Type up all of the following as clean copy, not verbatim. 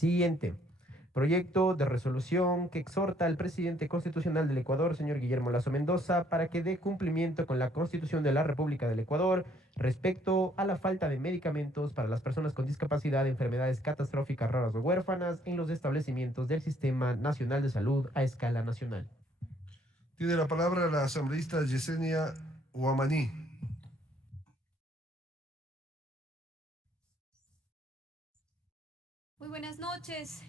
Siguiente. Proyecto de resolución que exhorta al presidente constitucional del Ecuador, señor Guillermo Lasso Mendoza, para que dé cumplimiento con la Constitución de la República del Ecuador respecto a la falta de medicamentos para las personas con discapacidad, enfermedades catastróficas raras o huérfanas en los establecimientos del Sistema Nacional de Salud a escala nacional. Tiene la palabra la asambleísta Yesenia Huamaní. Muy buenas noches,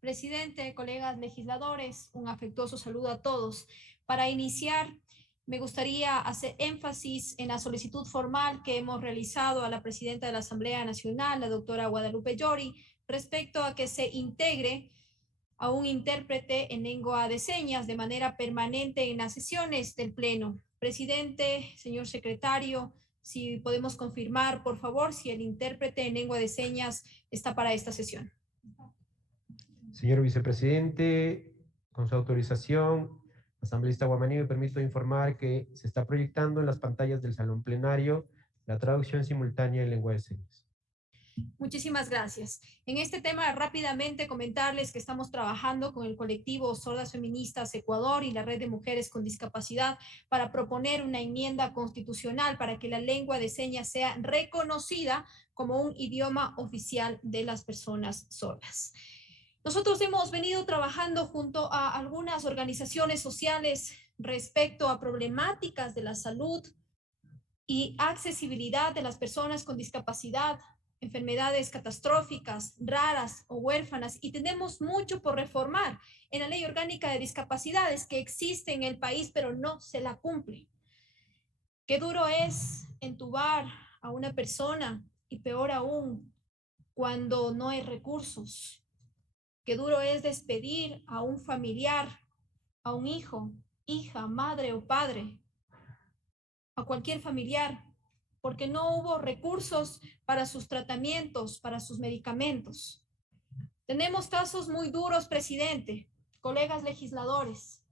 presidente, colegas legisladores, un afectuoso saludo a todos. Para iniciar, me gustaría hacer énfasis en la solicitud formal que hemos realizado a la presidenta de la Asamblea Nacional, la doctora Guadalupe Llori, respecto a que se integre a un intérprete en lengua de señas de manera permanente en las sesiones del Pleno. Presidente, señor secretario, si podemos confirmar, por favor, si el intérprete en lengua de señas está para esta sesión. Señor vicepresidente, con su autorización, asambleísta Guamaní, me permito informar que se está proyectando en las pantallas del salón plenario la traducción simultánea en lengua de señas. Muchísimas gracias. En este tema, rápidamente comentarles que estamos trabajando con el colectivo Sordas Feministas Ecuador y la Red de Mujeres con Discapacidad para proponer una enmienda constitucional para que la lengua de señas sea reconocida como un idioma oficial de las personas sordas. Nosotros hemos venido trabajando junto a algunas organizaciones sociales respecto a problemáticas de la salud y accesibilidad de las personas con discapacidad, enfermedades catastróficas, raras o huérfanas, y tenemos mucho por reformar en la Ley Orgánica de Discapacidades que existe en el país, pero no se la cumple. Qué duro es entubar a una persona y peor aún cuando no hay recursos. Qué duro es despedir a un familiar, a un hijo, hija, madre o padre, a cualquier familiar, porque no hubo recursos para sus tratamientos, para sus medicamentos. Tenemos casos muy duros, presidente, colegas legisladores.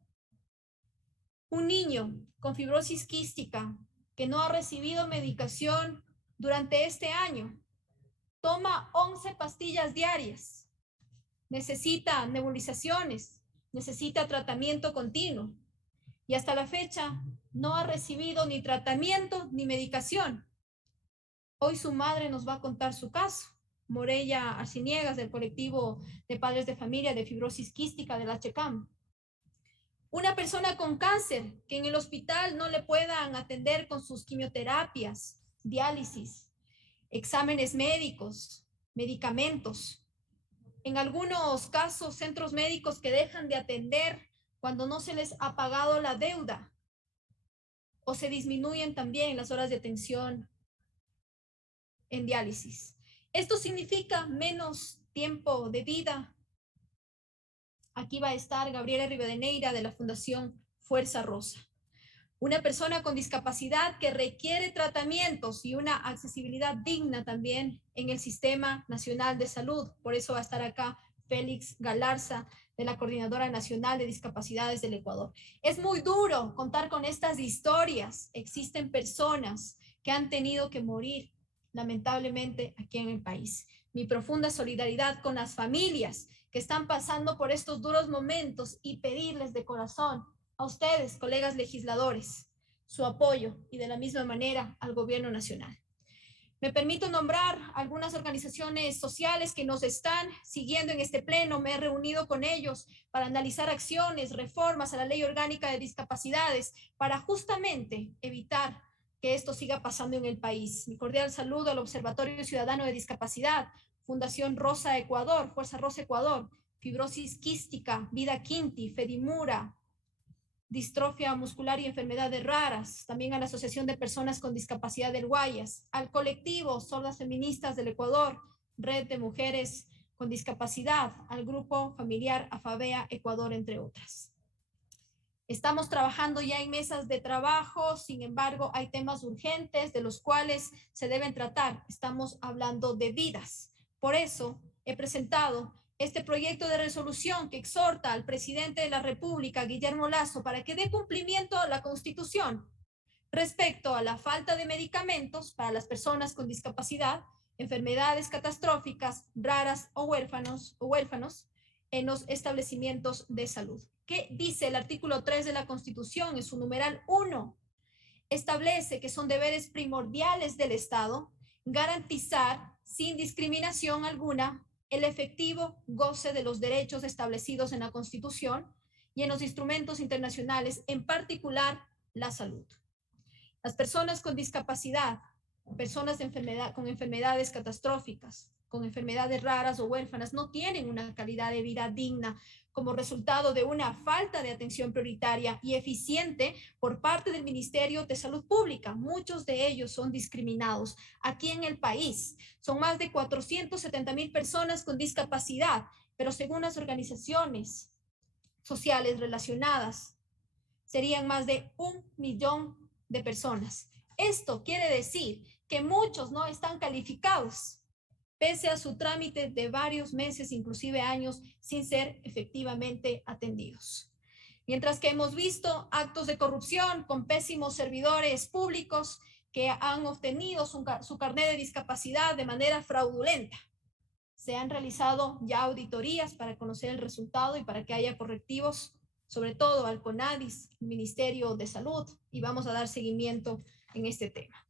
Un niño con fibrosis quística que no ha recibido medicación durante este año, toma 11 pastillas diarias, necesita nebulizaciones, necesita tratamiento continuo y hasta la fecha no ha recibido ni tratamiento ni medicación. Hoy su madre nos va a contar su caso. Morella Arciniegas, del colectivo de padres de familia de fibrosis quística del HCAM. Una persona con cáncer que en el hospital no le puedan atender con sus quimioterapias, diálisis, exámenes médicos, medicamentos. En algunos casos, centros médicos que dejan de atender cuando no se les ha pagado la deuda o se disminuyen también las horas de atención en diálisis. Esto significa menos tiempo de vida. Aquí va a estar Gabriela Rivadeneira de la Fundación Fuerza Rosa. Una persona con discapacidad que requiere tratamientos y una accesibilidad digna también en el Sistema Nacional de Salud. Por eso va a estar acá Félix Galarza, de la Coordinadora Nacional de Discapacidades del Ecuador. Es muy duro contar con estas historias. Existen personas que han tenido que morir, lamentablemente, aquí en el país. Mi profunda solidaridad con las familias que están pasando por estos duros momentos y pedirles de corazón a ustedes, colegas legisladores, su apoyo y de la misma manera al gobierno nacional. Me permito nombrar algunas organizaciones sociales que nos están siguiendo en este pleno. Me he reunido con ellos para analizar acciones, reformas a la Ley Orgánica de Discapacidades para justamente evitar que esto siga pasando en el país. Mi cordial saludo al Observatorio Ciudadano de Discapacidad, Fundación Rosa Ecuador, Fuerza Rosa Ecuador, Fibrosis Quística, Vida Quinti, Fedimura, distrofia muscular y enfermedades raras, también a la Asociación de Personas con Discapacidad del Guayas, al colectivo Sordas Feministas del Ecuador, Red de Mujeres con Discapacidad, al grupo familiar AFAVEA Ecuador, entre otras. Estamos trabajando ya en mesas de trabajo, sin embargo, hay temas urgentes de los cuales se deben tratar. Estamos hablando de vidas. Por eso he presentado este proyecto de resolución que exhorta al presidente de la República, Guillermo Lasso, para que dé cumplimiento a la Constitución respecto a la falta de medicamentos para las personas con discapacidad, enfermedades catastróficas, raras o huérfanos en los establecimientos de salud. ¿Qué dice el artículo 3 de la Constitución en su numeral 1? Establece que son deberes primordiales del Estado garantizar sin discriminación alguna el efectivo goce de los derechos establecidos en la Constitución y en los instrumentos internacionales, en particular la salud. Las personas con discapacidad, personas con enfermedades catastróficas, con enfermedades raras o huérfanas, no tienen una calidad de vida digna como resultado de una falta de atención prioritaria y eficiente por parte del Ministerio de Salud Pública. Muchos de ellos son discriminados aquí en el país. Son más de 470,000 personas con discapacidad, pero según las organizaciones sociales relacionadas, serían más de 1 millón de personas. Esto quiere decir que muchos no están calificados, pese a su trámite de varios meses, inclusive años, sin ser efectivamente atendidos. Mientras que hemos visto actos de corrupción con pésimos servidores públicos que han obtenido su carnet de discapacidad de manera fraudulenta. Se han realizado ya auditorías para conocer el resultado y para que haya correctivos, sobre todo al CONADIS, Ministerio de Salud, y vamos a dar seguimiento en este tema.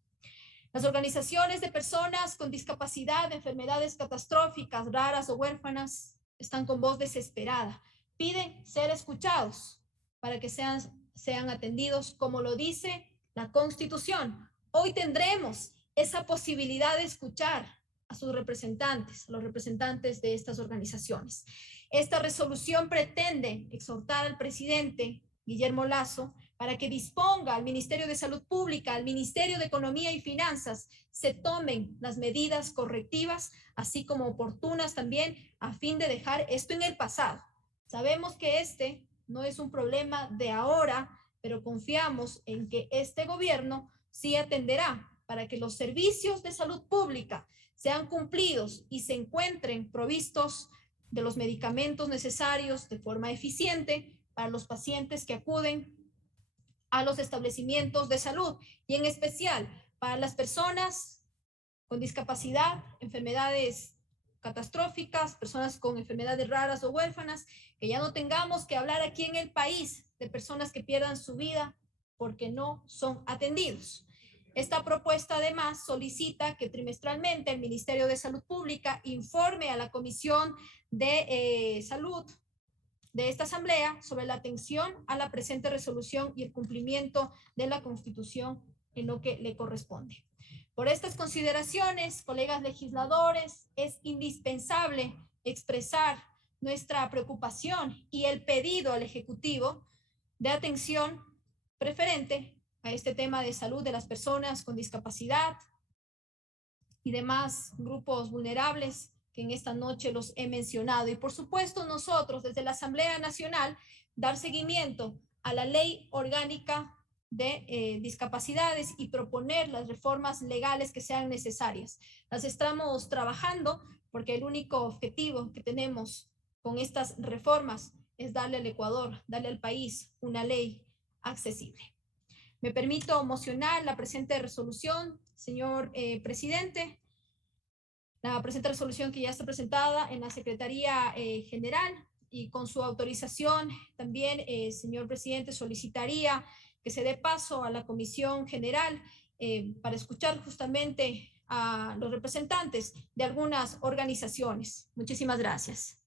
Las organizaciones de personas con discapacidad, enfermedades catastróficas, raras o huérfanas, están con voz desesperada. Piden ser escuchados para que sean atendidos como lo dice la Constitución. Hoy tendremos esa posibilidad de escuchar a sus representantes, a los representantes de estas organizaciones. Esta resolución pretende exhortar al presidente Guillermo Lasso para que disponga al Ministerio de Salud Pública, al Ministerio de Economía y Finanzas, se tomen las medidas correctivas, así como oportunas también, a fin de dejar esto en el pasado. Sabemos que este no es un problema de ahora, pero confiamos en que este gobierno sí atenderá para que los servicios de salud pública sean cumplidos y se encuentren provistos de los medicamentos necesarios de forma eficiente para los pacientes que acuden a los establecimientos de salud y en especial para las personas con discapacidad, enfermedades catastróficas, personas con enfermedades raras o huérfanas, que ya no tengamos que hablar aquí en el país de personas que pierdan su vida porque no son atendidos. Esta propuesta además solicita que trimestralmente el Ministerio de Salud Pública informe a la Comisión de Salud de esta Asamblea sobre la atención a la presente resolución y el cumplimiento de la Constitución en lo que le corresponde. Por estas consideraciones, colegas legisladores, es indispensable expresar nuestra preocupación y el pedido al Ejecutivo de atención preferente a este tema de salud de las personas con discapacidad y demás grupos vulnerables que en esta noche los he mencionado. Y por supuesto nosotros desde la Asamblea Nacional dar seguimiento a la Ley Orgánica de Discapacidades y proponer las reformas legales que sean necesarias. Las estamos trabajando porque el único objetivo que tenemos con estas reformas es darle al Ecuador, darle al país una ley accesible. Me permito mocionar la presente resolución, señor presidente. La presente resolución que ya está presentada en la Secretaría General y con su autorización también, señor presidente, solicitaría que se dé paso a la Comisión General para escuchar justamente a los representantes de algunas organizaciones. Muchísimas gracias.